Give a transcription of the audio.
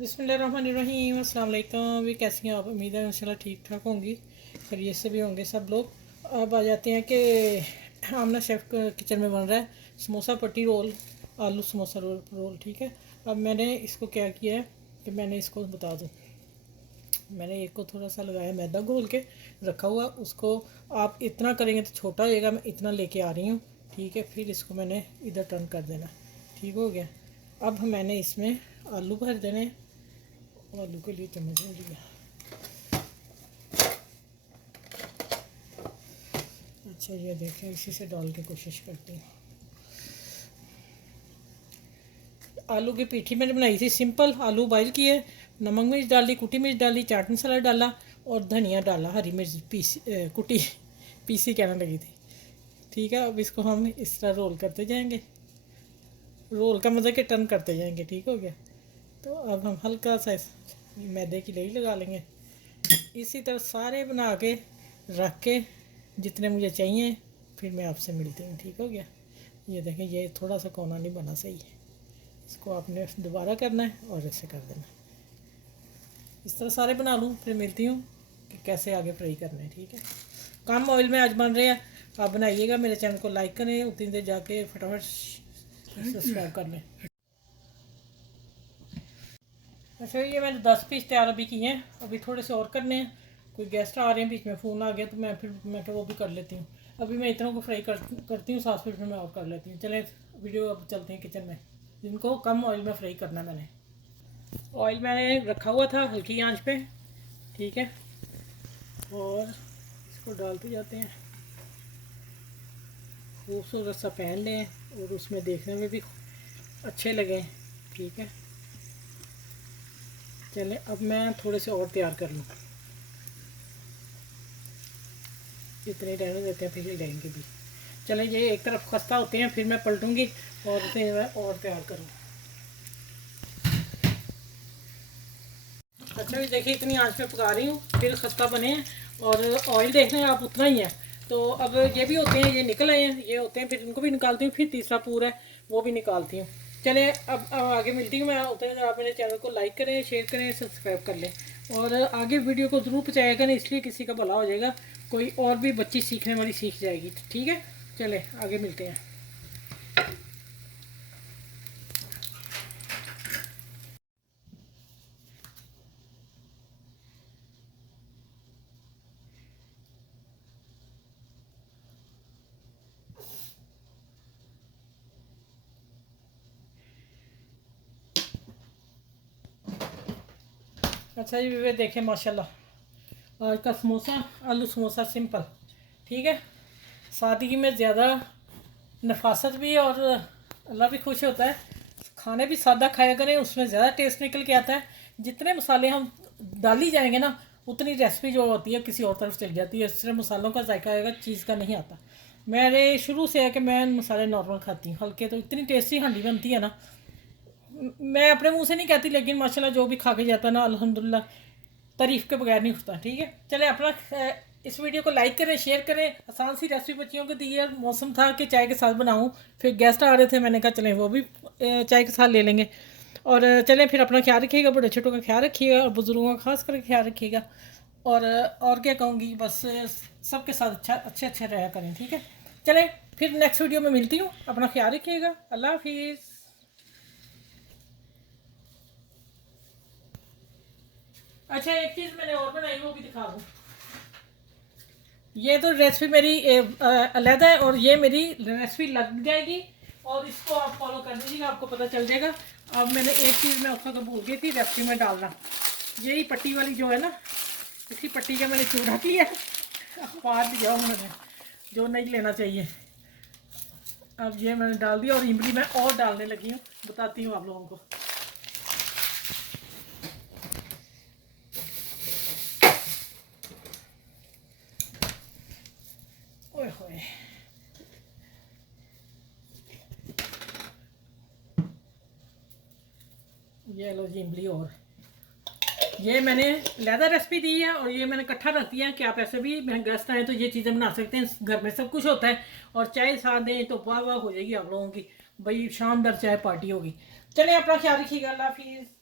बिस्मिल्लाहिर्रहमानिर्रहीम, अस्सलाम वालेकुम। भी कैसी हैं आप? उम्मीद है इंशाल्लाह ठीक ठाक होंगी, खैरियत से भी होंगे सब लोग। अब आ जाते हैं कि आमना शेफ़ किचन में बन रहा है समोसा पट्टी रोल, आलू समोसा रोल। ठीक है। अब मैंने इसको क्या किया है कि मैंने इसको बता दूँ, मैंने एक को थोड़ा सा लगाया मैदा घोल के रखा हुआ। उसको आप इतना करेंगे तो छोटा हो जाएगा, मैं इतना लेके आ रही हूँ। ठीक है, फिर इसको मैंने इधर टर्न कर देना। ठीक हो गया। अब मैंने इसमें आलू भर देने, आलू के लिए चम्मच ले लिया। अच्छा, ये देखें, इसी से डाल के कोशिश करती हूँ। आलू की पीठी मैंने बनाई थी सिंपल, आलू बॉइल किए, नमक मिर्च डाली, कुटी मिर्च डाली, चाट मसाला डाला और धनिया डाला, हरी मिर्च पीसी कुटी पीसी कहने लगी थी। ठीक है, अब इसको हम इस तरह रोल करते जाएंगे। रोल का मतलब कि टर्न करते जाएंगे। ठीक हो गया। तो अब हम हल्का सा मैदे की लोई लगा लेंगे। इसी तरह सारे बना के रख के जितने मुझे चाहिए फिर मैं आपसे मिलती हूँ। ठीक हो गया। ये देखें, ये थोड़ा सा कोना नहीं बना सही है, इसको आपने दोबारा करना है और ऐसे कर देना। इस तरह सारे बना लूँ, फिर मिलती हूँ कि कैसे आगे फ्राई करना है। ठीक है। कम ऑयल में आज बन रहे हैं, आप बनाइएगा। मेरे चैनल को लाइक करें, उतनी देर जाके फटाफट सब्सक्राइब कर लें। अच्छा, ये मैंने 10 पीस तैयार अभी किए हैं, अभी थोड़े से और करने हैं। कोई गेस्ट आ रहे हैं, बीच में फ़ोन आ गया तो मैं वो भी कर लेती हूँ। अभी मैं इतनों को फ्राई करती हूँ, 7 मिनट में मैं और कर लेती हूँ। चलें वीडियो, अब चलते हैं किचन में। जिनको कम ऑयल में फ्राई करना, ऑयल मैंने रखा हुआ था हल्की आंच पे। ठीक है, और इसको डालते जाते हैं। खूबसूरत सा पैन लें और उसमें देखने में भी अच्छे लगें। ठीक है, चलें अब मैं थोड़े से और तैयार कर लूँ। इतने रहने देते हैं, फिर ले जाएंगे भी। चलें, ये एक तरफ खस्ता होते हैं, फिर मैं पलटूंगी और इसे मैं और तैयार करूँ। अच्छा, भी देखिए इतनी आंच पे पका रही हूँ, फिर खस्ता बने हैं। और ऑयल देख रहे हैं आप, उतना ही है। तो अब ये भी होते हैं, ये निकल आए हैं, ये होते हैं, फिर इनको भी निकालती हूँ। फिर तीसरा पूरा है, वो भी निकालती हूँ। चले अब आगे मिलती हूँ मैं। उतने देर आप मेरे चैनल को लाइक करें, शेयर करें, सब्सक्राइब कर लें और आगे वीडियो को ज़रूर पहुँचाया करें, इसलिए किसी का भला हो जाएगा, कोई और भी बच्ची सीखने वाली सीख जाएगी। ठीक है, चले आगे मिलते हैं। अच्छा जी, वे देखें माशाल्लाह, आज का समोसा, आलू समोसा सिंपल। ठीक है, सादगी में ज़्यादा नफासत भी, और अल्लाह भी खुश होता है। खाने भी सादा खाया करें, उसमें ज़्यादा टेस्ट निकल के आता है। जितने मसाले हम डाल ही जाएंगे ना, उतनी रेसिपी जो होती है किसी और तरफ चली जाती है। इससे मसालों का जायका आएगा, चीज़ का नहीं आता। मेरे शुरू से है कि मैं मसाले नॉर्मल खाती हूँ, हल्के। तो इतनी टेस्टी हांडी बनती है ना, मैं अपने मुंह से नहीं कहती, लेकिन माशाल्लाह जो भी खा के जाता है ना, अल्हम्दुलिल्लाह, तारीफ़ के बगैर नहीं उठता। ठीक है, चले अपना इस वीडियो को लाइक करें, शेयर करें। आसान सी रेसिपी बच्चियों को दी है। मौसम था कि चाय के साथ बनाऊं, फिर गेस्ट आ रहे थे, मैंने कहा चलें वो भी चाय के साथ ले लेंगे। और चलें, फिर अपना ख्याल रखिएगा, बड़े छोटों का ख्याल रखिएगा और बुज़ुर्गों का खास करके ख्याल रखिएगा। और क्या कहूँगी, बस सबके साथ अच्छे अच्छे रहा करें। ठीक है, चलें फिर नेक्स्ट वीडियो में मिलती हूँ। अपना ख्याल रखिएगा। अल्लाह हाफिज़। अच्छा, एक चीज़ मैंने और बनाई, वो भी दिखा दूँ। ये तो रेसिपी मेरी अलग है, और ये मेरी रेसिपी लग जाएगी, और इसको आप फॉलो कर लीजिएगा, आपको पता चल जाएगा। अब मैंने एक चीज़ मैं उसका तो भूल गई थी रेसिपी में डालना, यही पट्टी वाली जो है ना, इसी पट्टी का मैंने चूड़ा किया, फाड़ दिया मैंने, जो नहीं लेना चाहिए। अब ये मैंने डाल दिया, और इमली मैं और डालने लगी हूँ, बताती हूँ आप लोगों को। ओए होए, ये लो जी इमली। और ये मैंने लहदा रेसिपी दी है, और ये मैंने इकट्ठा रख दिया कि आप ऐसे भी गेस्ट आए तो ये चीज़ें बना सकते हैं। घर में सब कुछ होता है, और चाय साथ दें तो वाह वाह हो जाएगी आप लोगों की, भाई शानदार चाय पार्टी होगी। चलिए अपना ख्याल रखिएगा। अल्लाह हाफिज़।